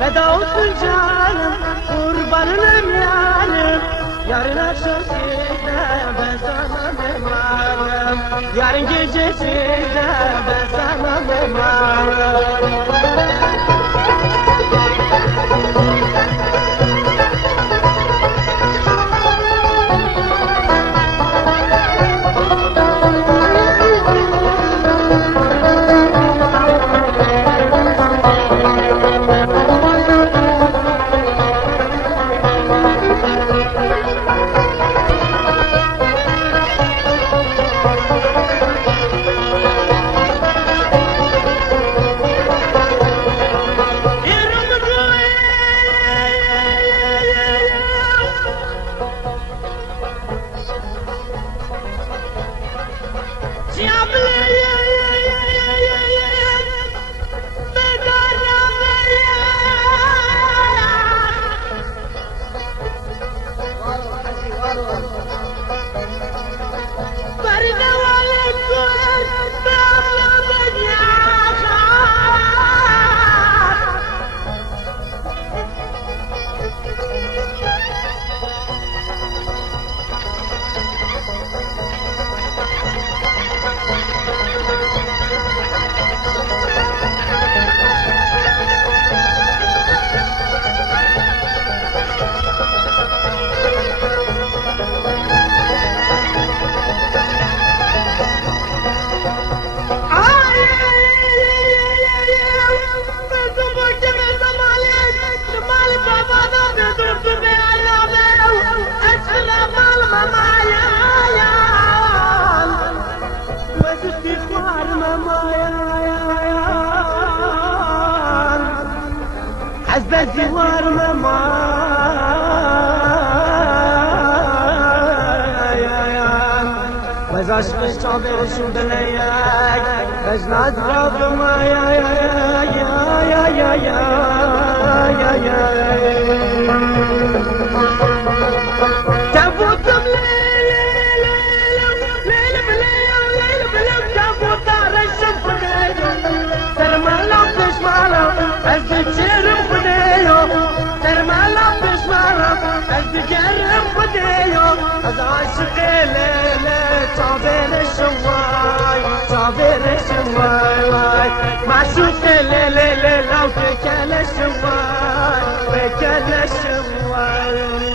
فداوت الجانم قربان الميانم yarın akşam sizde ben sana memalım yarın gece sizde ben sana memalım حزب الزوار ممايان وز عشق الشعبر شود ليك بجنات رب ما يا يا يا يا يا يا يا يا تبوتم ليل ليل ليل بليل تبوت دار الشمس سرما لطش مالا الزجرم از عاشق لیله صابر شوای معشوق لیله لو تکل شوای بکل شوای